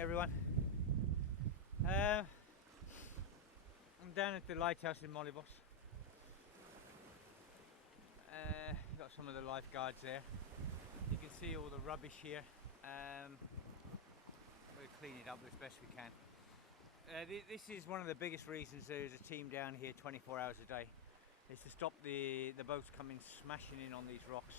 everyone. I'm down at the lighthouse in Mollyboss. Got some of the lifeguards there. You can see all the rubbish here. We'll clean it up as best we can. This is one of the biggest reasons there's a team down here 24 hours a day, is to stop the boats coming smashing in on these rocks.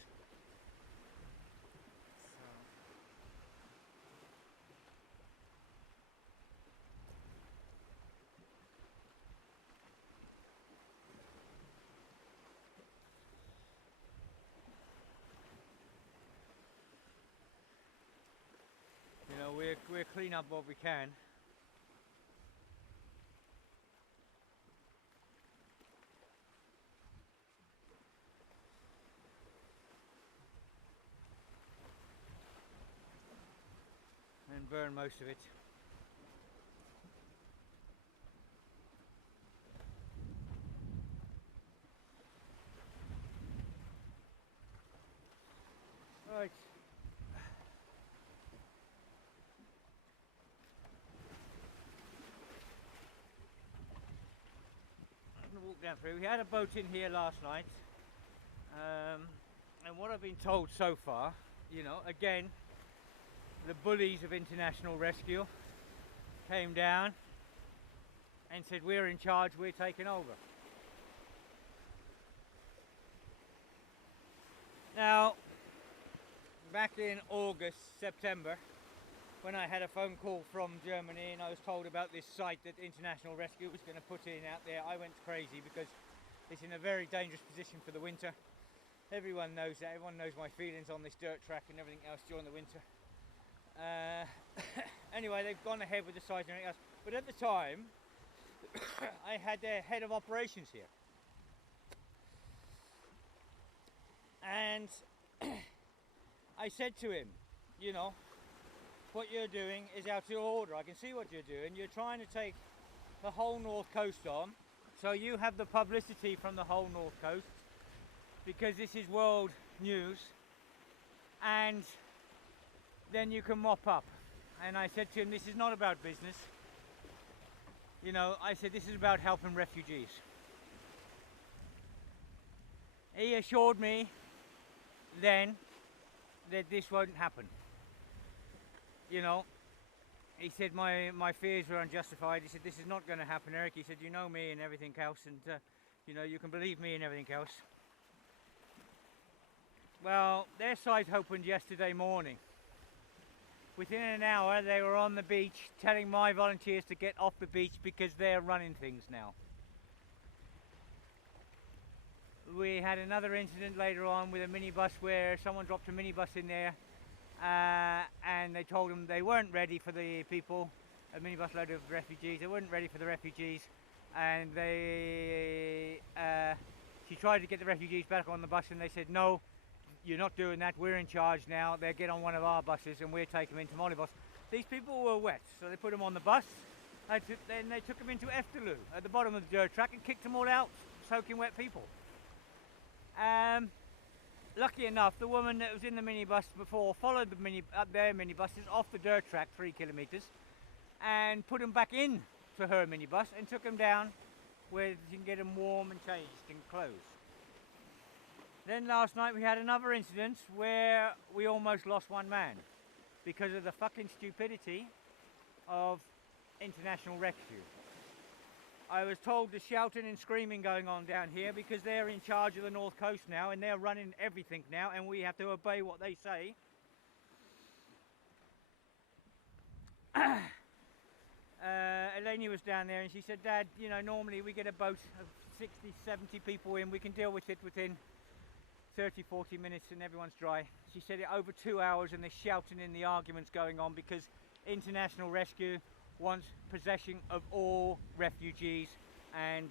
You know, we're clean up what we can. And burn most of it. Right. I'm gonna walk down through. We had a boat in here last night, and what I've been told so far, you know, again, the bullies of international rescue came down and said, we're in charge, we're taking over. Now, back in August, September, when I had a phone call from Germany and I was told about this site that International Rescue was going to put in out there, I went crazy because it's in a very dangerous position for the winter. Everyone knows that, everyone knows my feelings on this dirt track and everything else during the winter. Anyway, they've gone ahead with the site and everything else, but at the time I had their head of operations here, and I said to him, you know, what you're doing is out of order. I can see what you're doing. You're trying to take the whole north coast on, so you have the publicity from the whole north coast because this is world news, and then you can mop up. And I said to him, this is not about business. You know, I said, this is about helping refugees. He assured me then that this won't happen. You know, he said my fears were unjustified. He said, this is not going to happen, Eric. He said, you know me and everything else, and you know, you can believe me and everything else. Well, their site opened yesterday morning. Within an hour they were on the beach telling my volunteers to get off the beach because they're running things now. We had another incident later on with a minibus where someone dropped a minibus in there and they told them they weren't ready for the people, a minibus load of refugees, they weren't ready for the refugees, and she tried to get the refugees back on the bus and they said, no, you're not doing that, we're in charge now. They'll get on one of our buses and we'll take them into Mollyboss. These people were wet, so they put them on the bus, and then they took them into Eftelu at the bottom of the dirt track and kicked them all out, soaking wet people. Lucky enough, the woman that was in the minibus before followed their minibuses off the dirt track 3 kilometres and put them back in to her minibus and took them down where you can get them warm and changed and clothes. Then last night we had another incident where we almost lost one man because of the fucking stupidity of international rescue. I was told the shouting and screaming going on down here because they're in charge of the north coast now and they're running everything now and we have to obey what they say. Eleni was down there and she said, Dad, you know, normally we get a boat of 60, 70 people in, we can deal with it within 30, 40 minutes and everyone's dry. She said it over 2 hours and they're shouting and the arguments going on because International Rescue wants possession of all refugees and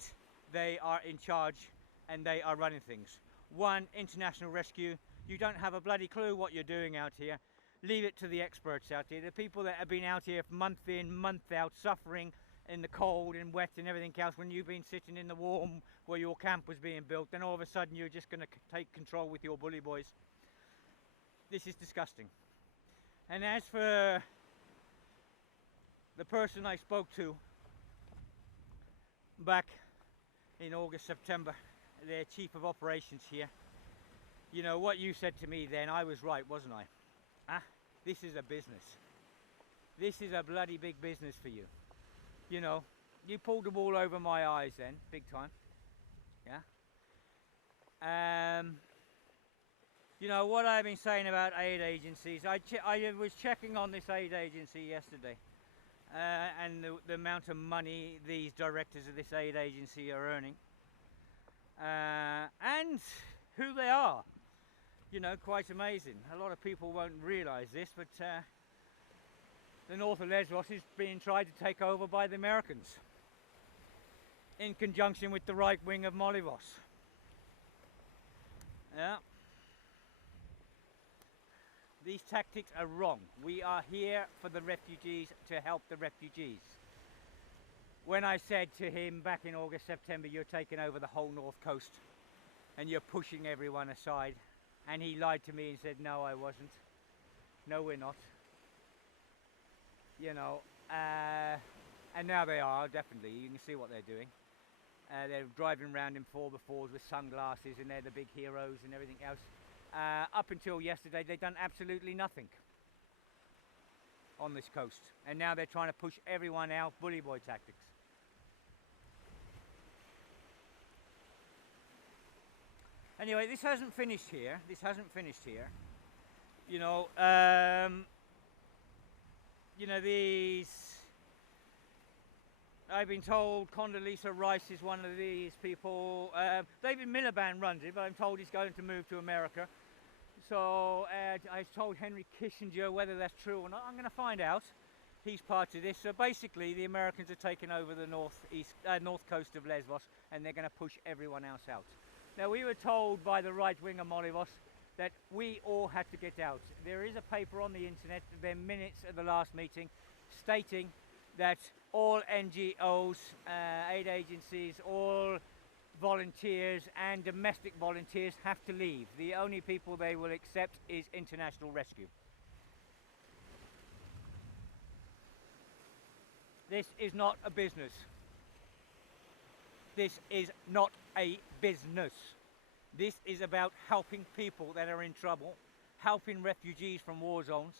they are in charge and they are running things. One, International Rescue, you don't have a bloody clue what you're doing out here. Leave it to the experts out here, the people that have been out here month in, month out, suffering in the cold and wet and everything else when you've been sitting in the warm where your camp was being built. Then all of a sudden you're just going to take control with your bully boys. This is disgusting. And as for the person I spoke to back in August, September, their chief of operations here, you know, what you said to me then, I was right, wasn't I? Ah, this is a business. This is a bloody big business for you. You know, you pulled the wool over my eyes then, big time. Yeah. You know, what I've been saying about aid agencies, I was checking on this aid agency yesterday, and the amount of money these directors of this aid agency are earning, and who they are. You know, quite amazing. A lot of people won't realise this, but the north of Lesbos is being tried to take over by the Americans, in conjunction with the right wing of Molivos. Yeah. These tactics are wrong. We are here for the refugees, to help the refugees. When I said to him back in August, September, you're taking over the whole north coast and you're pushing everyone aside, and he lied to me and said, no, I wasn't. No, we're not. You know, and now they are, definitely. You can see what they're doing. They're driving around in 4x4s with sunglasses, and they're the big heroes and everything else. Up until yesterday, they've done absolutely nothing on this coast, and now they're trying to push everyone out, bully boy tactics. Anyway, this hasn't finished here. This hasn't finished here. You know, these. I've been told Condoleezza Rice is one of these people. David Miliband runs it, but I'm told he's going to move to America. So I told Henry Kissinger whether that's true or not. I'm going to find out. He's part of this. So basically, the Americans are taking over the north coast of Lesbos, and they're going to push everyone else out. Now, we were told by the right wing of Molivos that we all had to get out. There is a paper on the internet, their minutes of the last meeting, stating that all NGOs, aid agencies, all volunteers and domestic volunteers have to leave. The only people they will accept is international rescue. This is not a business. This is not a business. This is about helping people that are in trouble, helping refugees from war zones.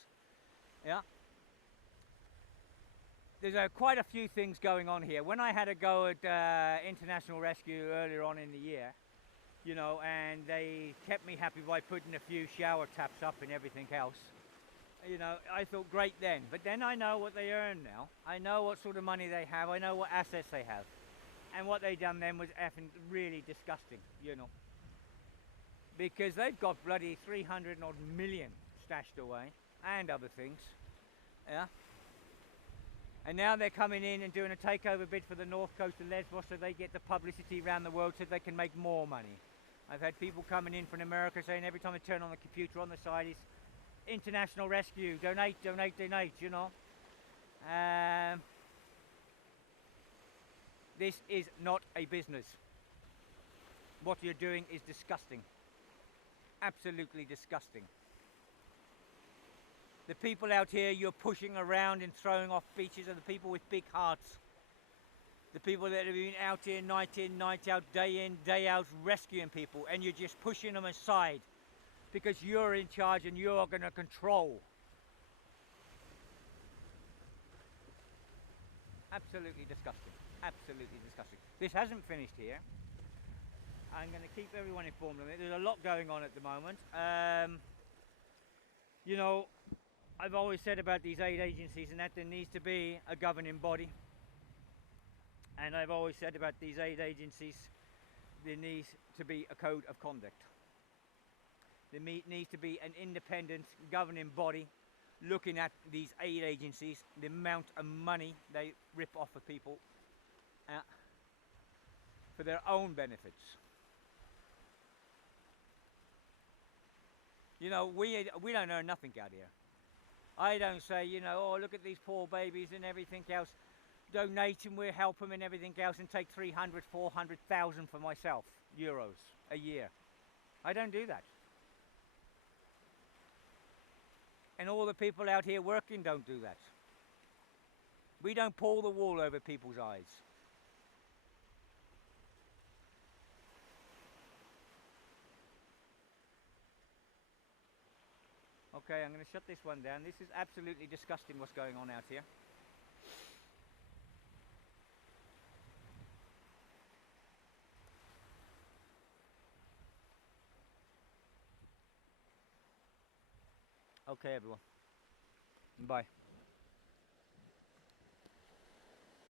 Yeah. There's quite a few things going on here. When I had a go at International Rescue earlier on in the year, you know, and they kept me happy by putting a few shower taps up and everything else, you know, I thought great then. But then I know what they earn now. I know what sort of money they have. I know what assets they have. And what they done then was effing really disgusting, you know. Because they've got bloody 300 odd million stashed away and other things. Yeah. And now they're coming in and doing a takeover bid for the north coast of Lesbos so they get the publicity around the world so they can make more money. I've had people coming in from America saying every time I turn on the computer on the side is International Rescue, donate, donate, donate, you know. This is not a business. What you're doing is disgusting. Absolutely disgusting. The people out here you're pushing around and throwing off beaches are the people with big hearts. The people that have been out here night in, night out, day in, day out, rescuing people, and you're just pushing them aside because you're in charge and you're going to control. Absolutely disgusting. Absolutely disgusting. This hasn't finished here. I'm going to keep everyone informed of it. There's a lot going on at the moment. You know, I've always said about these aid agencies and that there needs to be a governing body. And I've always said about these aid agencies, there needs to be a code of conduct. There needs to be an independent governing body looking at these aid agencies, the amount of money they rip off of people for their own benefits. You know, we don't earn nothing out here. I don't say, you know, oh, look at these poor babies and everything else. Donate and we'll help them and everything else and take 300, 400,000 for myself, euros, a year. I don't do that. And all the people out here working don't do that. We don't pull the wool over people's eyes. Okay, I'm going to shut this one down. This is absolutely disgusting what's going on out here. Okay, everyone. Bye.